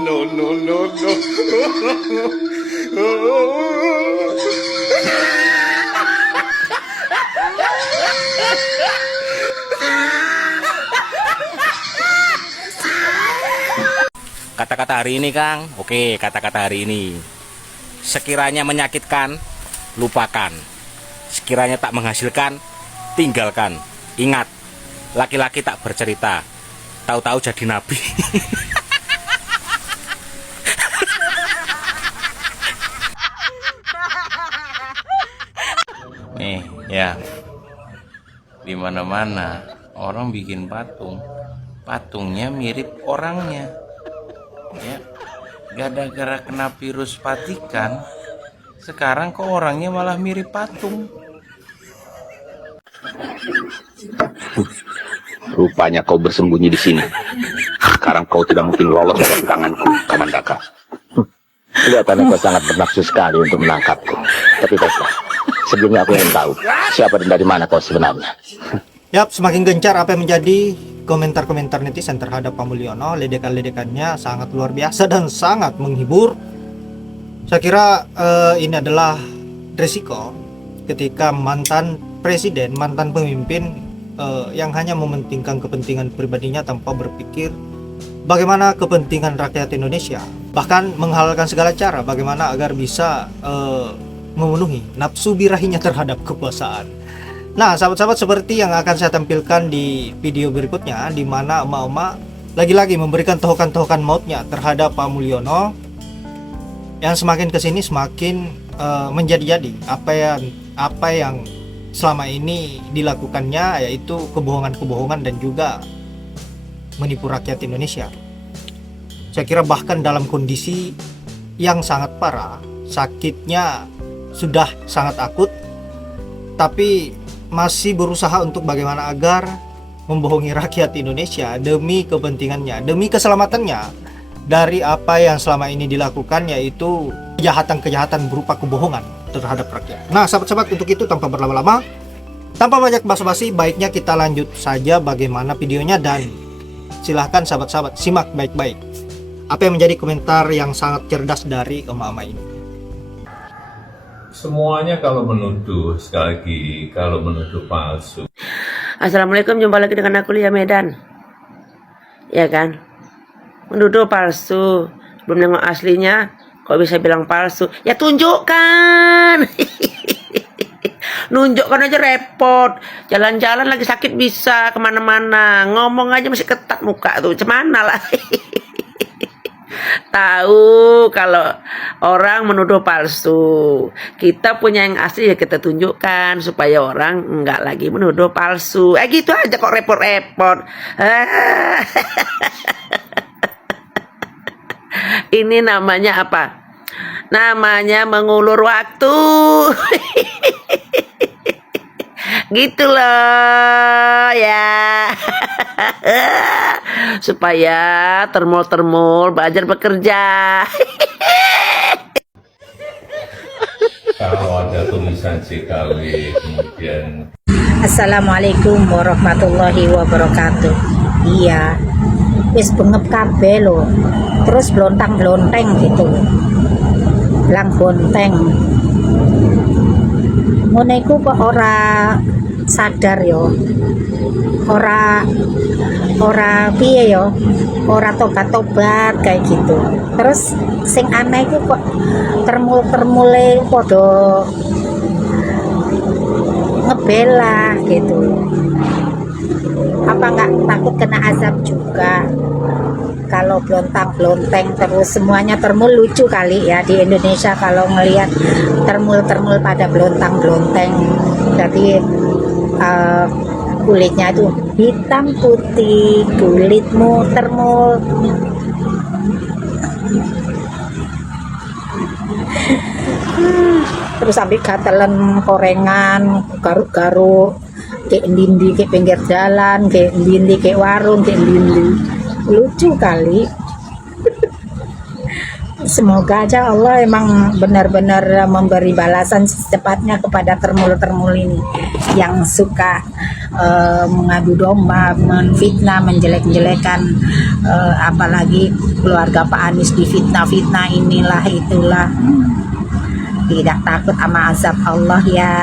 No, no, no, no. Kata-kata hari ini, Kang. Oke, kata-kata hari ini. Sekiranya menyakitkan, lupakan. Sekiranya tak menghasilkan, tinggalkan. Ingat, laki-laki tak bercerita. Tahu-tahu jadi nabi. Nih, ya. Di mana-mana orang bikin patung. Patungnya mirip orangnya. Ya, gara-gara kena virus Vatikan, sekarang kok orangnya malah mirip patung. Rupanya kau bersembunyi di sini. Sekarang kau tidak mungkin lolos dari tanganku, Kamandaka. Kelihatannya kau sangat bernafsu sekali untuk menangkapku. Tapi baiklah, sebelumnya aku ingin tahu siapa dan dari mana kau sebenarnya. Yap, semakin gencar apa yang menjadi komentar-komentar netizen terhadap Pak Mulyono. Ledekan-ledekannya sangat luar biasa dan sangat menghibur. Saya kira ini adalah resiko ketika mantan presiden, mantan pemimpin yang hanya mementingkan kepentingan pribadinya tanpa berpikir bagaimana kepentingan rakyat Indonesia. Bahkan menghalalkan segala cara bagaimana agar bisa memenuhi nafsu birahinya terhadap kekuasaan. Nah, sahabat-sahabat, seperti yang akan saya tampilkan di video berikutnya, di mana emak-emak lagi-lagi memberikan tohokan-tohokan mautnya terhadap Pak Mulyono, yang semakin kesini semakin menjadi-jadi apa yang selama ini dilakukannya, yaitu kebohongan-kebohongan dan juga menipu rakyat Indonesia. Saya kira bahkan dalam kondisi yang sangat parah, sakitnya sudah sangat akut, tapi masih berusaha untuk bagaimana agar membohongi rakyat Indonesia demi kepentingannya, demi keselamatannya dari apa yang selama ini dilakukan, yaitu kejahatan-kejahatan berupa kebohongan terhadap rakyat. Nah, sahabat-sahabat, untuk itu tanpa berlama-lama, tanpa banyak basa-basi, baiknya kita lanjut saja bagaimana videonya, dan silahkan sahabat-sahabat simak baik-baik apa yang menjadi komentar yang sangat cerdas dari emak-emak ini. Semuanya kalau menuduh, sekali lagi, kalau menuduh palsu. Assalamualaikum, jumpa lagi dengan aku Lia Medan. Ya kan? Menuduh palsu, belum nengok aslinya, kok bisa bilang palsu? Ya tunjukkan. Nunjukkan aja repot. Jalan-jalan lagi sakit bisa kemana-mana. Ngomong aja masih ketat muka tuh, cemana lah. Tahu kalau orang menuduh palsu, kita punya yang asli ya kita tunjukkan supaya orang enggak lagi menuduh palsu. Gitu aja kok repot-repot. Ini namanya apa? Namanya mengulur waktu. Gitu loh ya. Supaya termul-termul belajar bekerja. Kalau ada tulisan CKW kemudian Assalamualaikum warahmatullahi wabarakatuh. Iya, wis bengep kabeh lho. Terus blontang-blonteng gitu. Lang bonteng. Ngene iku kok ora sadar yo. Ora piye yo. Ora tobat-tobat kayak gitu. Terus sing aneh iku kok termul-termule padha ngebela gitu. Apa nggak takut kena azab juga? Kalau blontang-blonteng terus semuanya termul, lucu kali ya di Indonesia kalau ngelihat termul-termul pada blontang-blonteng. Jadi kulitnya itu hitam putih, kulitmu termul. Terus sampai gatelan korengan, garuk-garuk, kayak ndindi, kayak pinggir jalan, kayak ndindi, kayak warung, kayak ndindi. Lucu kali. Semoga aja Allah emang benar-benar memberi balasan secepatnya kepada termul-termul ini yang suka mengadu domba, menfitnah, menjelek-jelekan, apalagi keluarga Pak Anies difitnah-fitnah inilah itulah. Tidak takut sama azab Allah ya.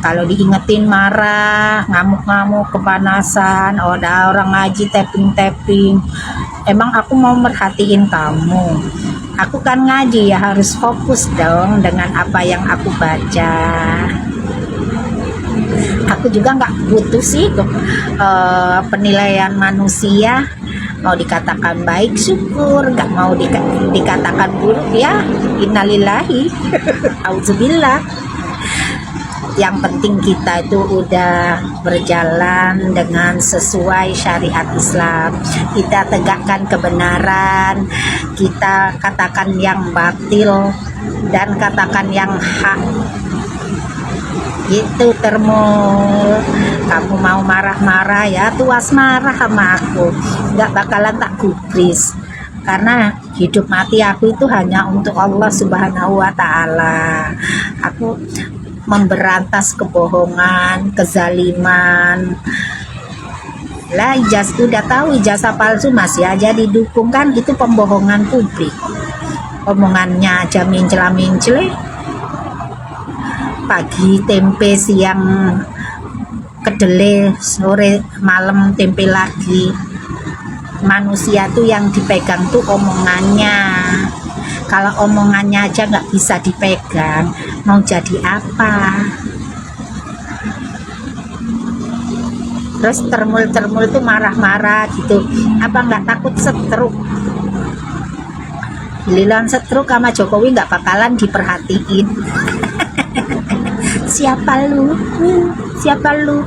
Kalau diingetin marah, ngamuk-ngamuk, kepanasan, ada orang ngaji tapping-tapping. Emang aku mau merhatiin kamu. Aku kan ngaji ya, harus fokus dong dengan apa yang aku baca. Aku juga nggak butuh sih penilaian manusia. Mau dikatakan baik syukur, nggak mau dikatakan buruk ya innalillahi auzubillah. Yang penting kita itu udah berjalan dengan sesuai syariat Islam. Kita tegakkan kebenaran, kita katakan yang batil dan katakan yang hak. Itu termul. Kamu mau marah-marah ya, tuas marah sama aku, nggak bakalan tak gubris. Karena hidup mati aku itu hanya untuk Allah Subhanahu wa Ta'ala. Aku memberantas kebohongan, kezaliman. Lah ijazah udah tahu ijazah palsu masih aja didukung, kan itu pembohongan publik. Omongannya aja mincela-mincele. Pagi tempe, siang kedelai, sore malam tempe lagi. Manusia tuh yang dipegang tuh omongannya. Kalau omongannya aja nggak bisa dipegang, mau jadi apa? Terus termul-termul tuh marah-marah gitu. Apa nggak takut stroke? Giliran stroke sama Jokowi nggak bakalan diperhatiin. Siapa lu? Siapa lu?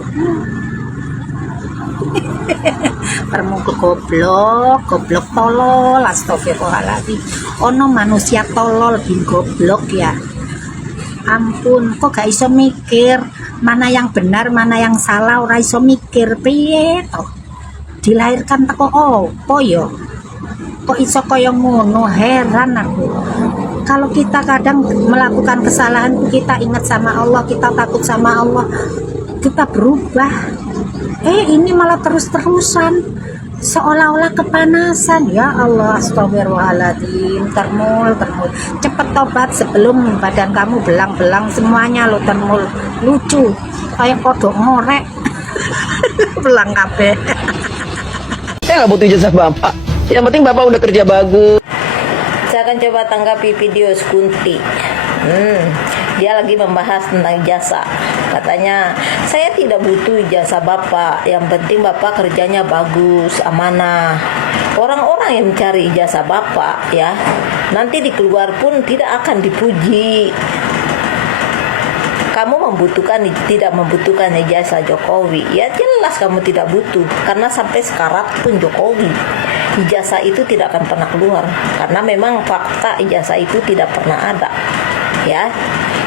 Permukul goblok tolol, astagfirullahaladzim. Ono manusia tolol bin goblok ya. Ampun, kok gak iso mikir mana yang benar, mana yang salah, ora iso mikir piye toh. Dilahirkan teko opo yo? Kok iso kaya ngono, heran aku. Kalau kita kadang melakukan kesalahan, kita ingat sama Allah, kita takut sama Allah, kita berubah. Ini malah terus-terusan seolah-olah kepanasan. Ya Allah, astagfirullahaladzim. Termul cepet tobat sebelum badan kamu belang-belang semuanya lo. Termul lucu kayak kodok ngorek. Belang kabeh. Saya nggak butuh ijazah bapak, yang penting bapak udah kerja bagus. Saya akan coba tanggapi video Skunti. Dia lagi membahas tentang ijazah. Katanya, saya tidak butuh ijazah bapak, yang penting bapak kerjanya bagus, amanah. Orang-orang yang mencari ijazah bapak ya, nanti di keluar pun tidak akan dipuji. Kamu tidak membutuhkan ijazah Jokowi, ya jelas kamu tidak butuh, karena sampai sekarang pun Jokowi ijazah itu tidak akan pernah keluar, karena memang fakta ijazah itu tidak pernah ada ya.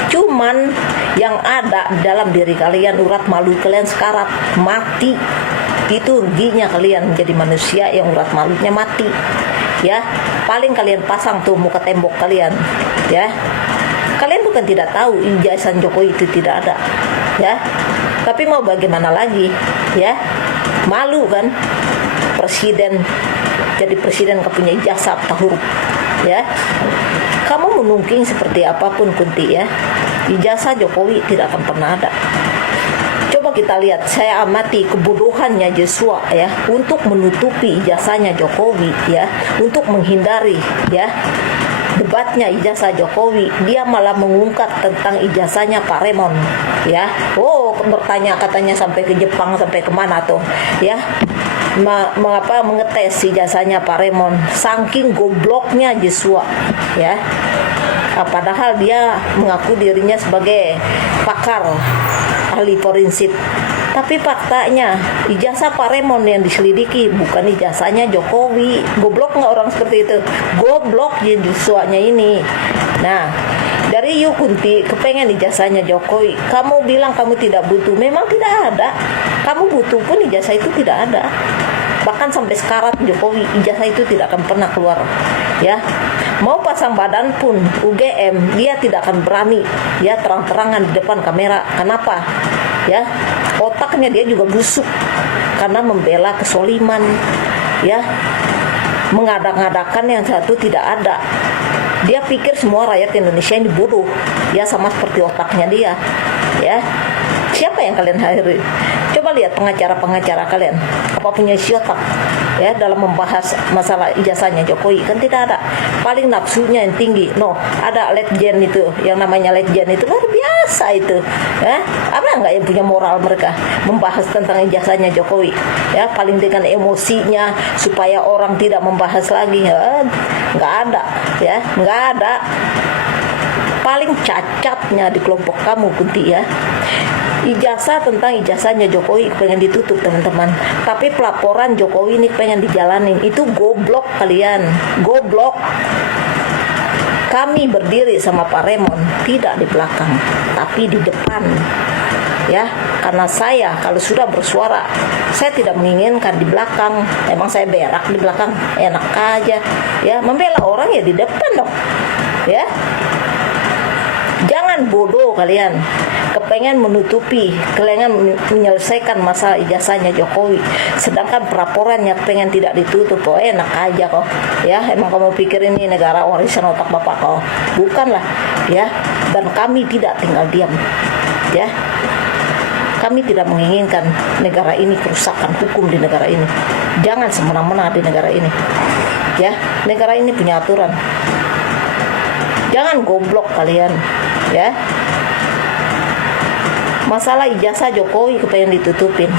Cuman yang ada dalam diri kalian, urat malu kalian sekarat mati. Itu ruginya kalian menjadi manusia yang urat malunya mati ya. Paling kalian pasang tuh muka tembok kalian ya. Kalian bukan tidak tahu ijazah Jokowi itu tidak ada ya, tapi mau bagaimana lagi ya. Malu kan presiden, jadi presiden gak punya ijazah tak huruf ya. Kamu menungking seperti apapun Kunti ya, ijazah Jokowi tidak akan pernah ada. Coba kita lihat, saya amati kebodohannya Joshua ya, untuk menutupi ijazahnya Jokowi ya, untuk menghindari ya debatnya ijazah Jokowi. Dia malah mengungkap tentang ijazahnya Pak Remon ya. Bertanya katanya sampai ke Jepang, sampai kemana tuh ya, mengapa mengetes ijazahnya Pak Remon. Saking gobloknya Joshua ya. Padahal dia mengaku dirinya sebagai pakar ahli forensik, tapi faktanya ijazah Pak Remon yang diselidiki, bukan ijazahnya Jokowi. Goblok nggak orang seperti itu? Goblok jadi Joshua-nya ini. Nah, dari Kunti kepengen ijazahnya Jokowi, kamu bilang kamu tidak butuh, memang tidak ada. Kamu butuh pun ijazah itu tidak ada. Bahkan sampai sekarang Jokowi ijazah itu tidak akan pernah keluar ya. Mau pasang badan pun UGM dia tidak akan berani ya terang-terangan di depan kamera. Kenapa? Ya, otaknya dia juga busuk karena membela kesoliman, ya, mengadak-ngadakan yang satu tidak ada. Dia pikir semua rakyat Indonesia ini bodoh, ya, sama seperti otaknya dia, ya. Siapa yang kalian hari? Coba lihat pengacara-pengacara kalian, apa punya isi otak, ya, dalam membahas masalah ijazahnya Jokowi? Kan tidak ada. Paling nafsunya yang tinggi. No, ada legend itu, yang namanya legend itu luar biasa itu, ya. Apa enggak yang punya moral mereka membahas tentang ijazahnya Jokowi? Ya, paling dengan emosinya supaya orang tidak membahas lagi. Ya, nggak ada, ya, nggak ada. Paling cacatnya di kelompok kamu, Kunti, ya. Ijazah tentang ijazahnya Jokowi pengen ditutup, teman-teman. Tapi pelaporan Jokowi ini pengen dijalanin. Itu goblok kalian, goblok. Kami berdiri sama Pak Remon tidak di belakang, tapi di depan. Ya, karena saya kalau sudah bersuara, saya tidak menginginkan di belakang. Emang saya berak di belakang, enak aja. Ya, membela orang ya di depan dong. Ya. Jangan bodoh kalian, kepengen menutupi, kepengen menyelesaikan masalah ijazahnya Jokowi, sedangkan pelaporannya pengen tidak ditutup. Oh, enak aja kok, ya. Emang kamu pikir ini negara warisan otak bapak kau? Bukanlah, ya. Dan kami tidak tinggal diam, ya. Kami tidak menginginkan negara ini kerusakan hukum di negara ini. Jangan semena-mena di negara ini, ya. Negara ini punya aturan. Jangan goblok kalian, ya. Masalah ijazah Jokowi kepengen ditutupin,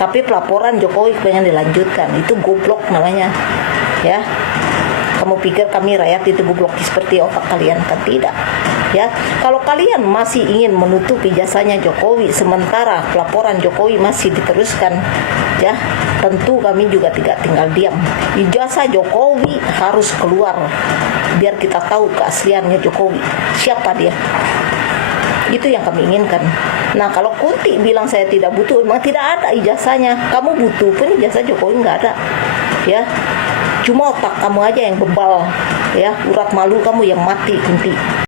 tapi pelaporan Jokowi kepengen dilanjutkan. Itu goblok namanya, ya. Kamu pikir kami rakyat itu goblok seperti otak kalian? Kan tidak, ya. Kalau kalian masih ingin menutup ijazahnya Jokowi sementara pelaporan Jokowi masih diteruskan, ya, tentu kami juga tidak tinggal diam. Ijazah Jokowi harus keluar biar kita tahu keasliannya Jokowi, siapa dia. Itu yang kami inginkan. Nah, kalau Kunti bilang saya tidak butuh, memang tidak ada ijazahnya. Kamu butuh pun ijazah Jokowi nggak ada, ya. Cuma otak kamu aja yang bebal, ya. Urat malu kamu yang mati, Kunti.